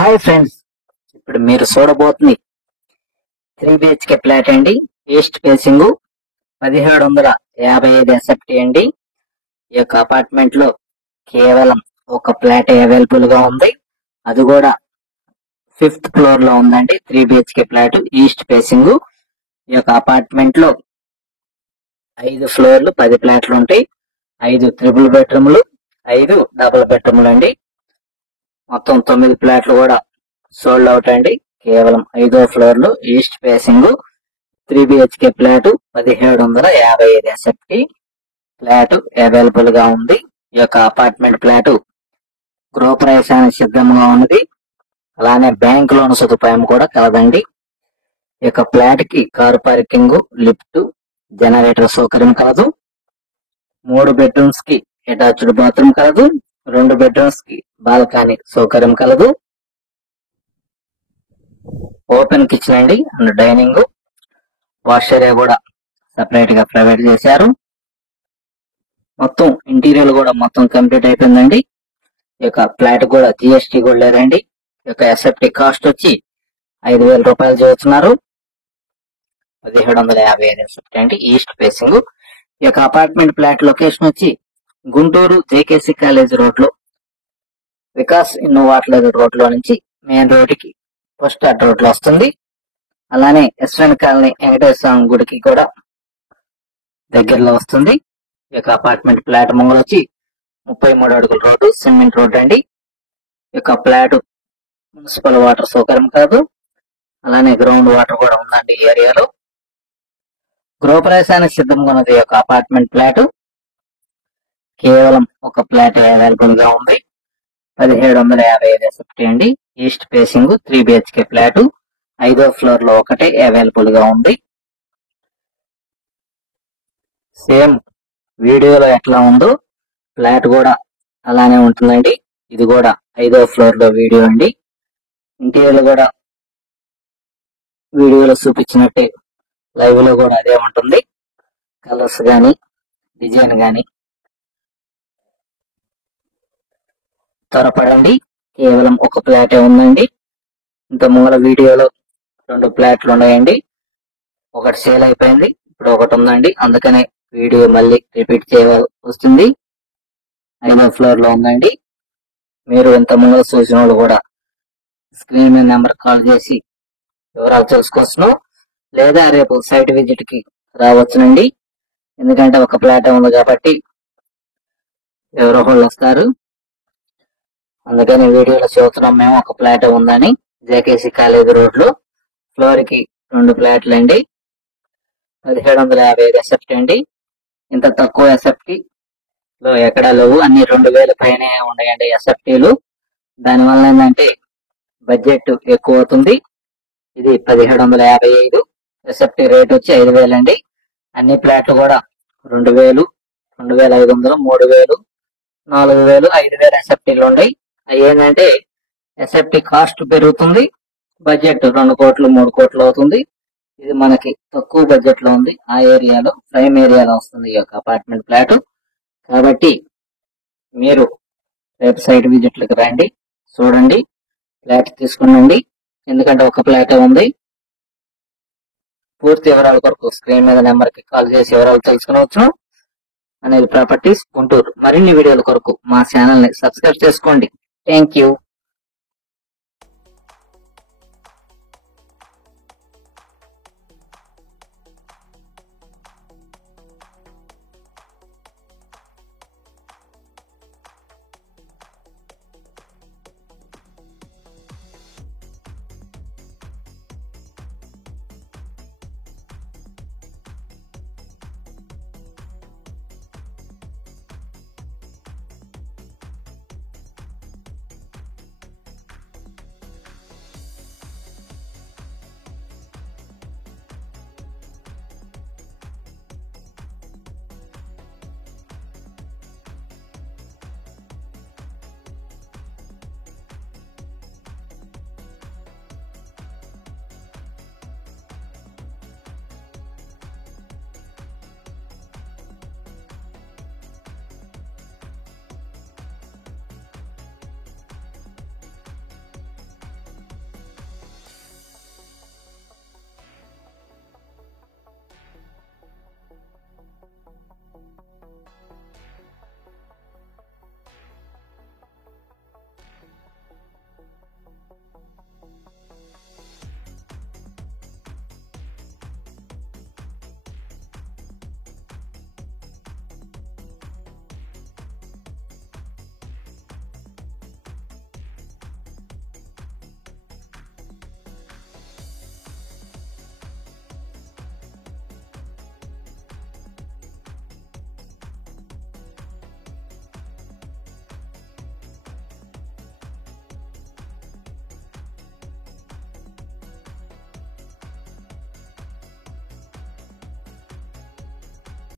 Hi friends, ఇప్పుడు మీరు చూడబోతుంది 3 BHK flat అండి. ఈస్ట్ ఫేసింగ్ 1755 SFT అండి. ఈ యొక్క అపార్ట్మెంట్ లో కేవలం ఒక ఫ్లాట్ అవైలబుల్ గా ఉంది. అది కూడా 5th ఫ్లోర్ లో ఉందండి. 3 BHK ఫ్లాట్ ఈస్ట్ ఫేసింగ్. ఈ యొక్క అపార్ట్మెంట్ లో 5 ఫ్లోర్లు 10 ఫ్లాట్లు ఉంటాయి. 5 ట్రిపుల్ బెడ్రూమ్లు, 5 డబుల్ బెడ్రూమ్లు అండి. మొత్తం 9 ఫ్లాట్లు కూడా సోల్డ్ అవుట్ అండి. కేవలం 5వ ఫ్లోర్ లో east facing 3 BHK flat 1755 SFT flat available గా ఉంది. ఈ యొక్క అపార్ట్మెంట్ ఫ్లాట్ గృహప్రవేశానికి సిద్ధంగా ఉన్నది. అలానే బ్యాంక్ లోన్ సదుపాయం కూడా కలదండి. ఈ యొక్క ఫ్లాట్ కి కారు పార్కింగ్, లిఫ్ట్, జనరేటర్ సౌకర్యం కలదు. 3 బెడ్రూమ్స్ కి అటాచ్డ్ బాత్రూమ్ కలదు. 2 బెడ్రూమ్స్ కి బాల్కనీ సౌకర్యం కలదు. ఓపెన్ కిచెన్ అండి అండ్ డైనింగ్, వాష్ ఏరియా కూడా సెపరేట్ గా ప్రొవైడ్ చేశారు. మొత్తం ఇంటీరియర్ కూడా మొత్తం కంప్లీట్ అయిపోయిందండి. ఈ యొక్క ఫ్లాట్ కూడా GST కూడా లేదండి. ఈ యొక్క SFT కాస్ట్ వచ్చి 5,000 రూపాయలు చేస్తున్నారు. 1755 SFT అండి, ఈస్ట్ ఫేసింగ్. ఈ యొక్క అపార్ట్మెంట్ ఫ్లాట్ లొకేషన్ వచ్చి గుంటూరు JKC కాలేజ్ రోడ్ లో, వికాస్ ఇన్నోవాట్లర్ రోడ్ లో నుంచి మెయిన్ రోడ్ కి ఫస్ట్ అడ్ రోడ్ లో వస్తుంది. అలానే ఎస్వెన్ కాలనీ వెంకటేశ్వర స్వామి గుడికి కూడా దగ్గరలో వస్తుంది. ఈ యొక్క అపార్ట్మెంట్ ఫ్లాట్ ముంగలు వచ్చి 33 అడుగుల రోడ్డు, సిమెంట్ రోడ్ అండి. ఈ యొక్క ఫ్లాట్ మున్సిపల్ వాటర్ సౌకర్యం కాదు. అలానే గ్రౌండ్ వాటర్ కూడా ఉందండి ఈ ఏరియాలో. గృహప్రవేశానికి సిద్ధంగా ఉన్నది ఈ యొక్క అపార్ట్మెంట్ ఫ్లాట్. కేవలం ఒక ఫ్లాట్ అవైలబుల్ గా ఉంది. 1755 SFT అండి, ఈస్ట్ ఫేసింగ్ 3 BHK ఫ్లాట్ 5వ ఫ్లోర్ లో ఒకటే అవైలబుల్ గా ఉంది. సేమ్ వీడియోలో ఎట్లా ఉందో ఫ్లాట్ కూడా అలానే ఉంటుందండి. ఇది కూడా 5వ ఫ్లోర్ లో వీడియో అండి. ఇంటీరియర్ కూడా వీడియోలో చూపించినట్టే లైవ్ లో కూడా అదే ఉంటుంది. కలర్స్ గాని, డిజైన్ గాని త్వరపడండి. కేవలం ఒక ఫ్లాటే ఉందండి. ఇంత మూల వీడియోలో 2 ఫ్లాట్లు ఉన్నాయండి. ఒకటి సేల్ అయిపోయింది, ఇప్పుడు ఒకటి ఉందండి. అందుకనే వీడియో మళ్ళీ రిపీట్ వస్తుంది. 5వ ఫ్లోర్ లో ఉందండి. మీరు ఇంత మూల చూసిన వాళ్ళు కూడా స్క్రీన్ మీద నెంబర్ కాల్ చేసి వివరాలు తెలుసుకోవచ్చును. లేదా రేపు సైట్ విజిట్ కి రావచ్చునండి. ఎందుకంటే ఒక ఫ్లాటే ఉంది కాబట్టి ఎవరో వాళ్ళు వస్తారు. అందుకని వీడియోలో చూస్తున్నాం మేము ఒక ఫ్లాట్ ఉందని. JKC కాలేజ్ రోడ్ లో ఫ్లోర్ కి 2 ఫ్లాట్లు అండి. 1755 SFT అండి. ఇంత తక్కువ SFT లో ఎక్కడా లేవు. అన్ని 2,000 పైనే ఉన్నాయండి SFTలు. దానివల్ల ఏంటంటే బడ్జెట్ ఎక్కువ అవుతుంది. ఇది 1755 SFT రేట్ వచ్చి 5,000 అండి. అన్ని ఫ్లాట్లు కూడా 2,000, 2,500, 3,000, 4,000, 5,000 SFTలు ఉన్నాయి. అవి ఏంటంటే SFT కాస్ట్ పెరుగుతుంది. బడ్జెట్ 2 కోట్లు 3 కోట్లు అవుతుంది. ఇది మనకి తక్కువ బడ్జెట్ లో ఉంది. ఆ ఏరియాలో ప్రైమ్ ఏరియాలో వస్తుంది ఈ యొక్క అపార్ట్మెంట్ ఫ్లాట్. కాబట్టి మీరు రేపు సైట్ విజిట్లకు రండి, చూడండి, ఫ్లాట్ తీసుకునండి. ఎందుకంటే ఒక ఫ్లాటే ఉంది. పూర్తి వివరాల కొరకు స్క్రీన్ మీద నెంబర్ కి కాల్ చేసి వివరాలు తెలుసుకునవచ్చు. అనేది ప్రాపర్టీస్ గుంటూరు. మరిన్ని వీడియోల కొరకు మా ఛానల్ ని సబ్స్క్రైబ్ చేసుకోండి. Thank you.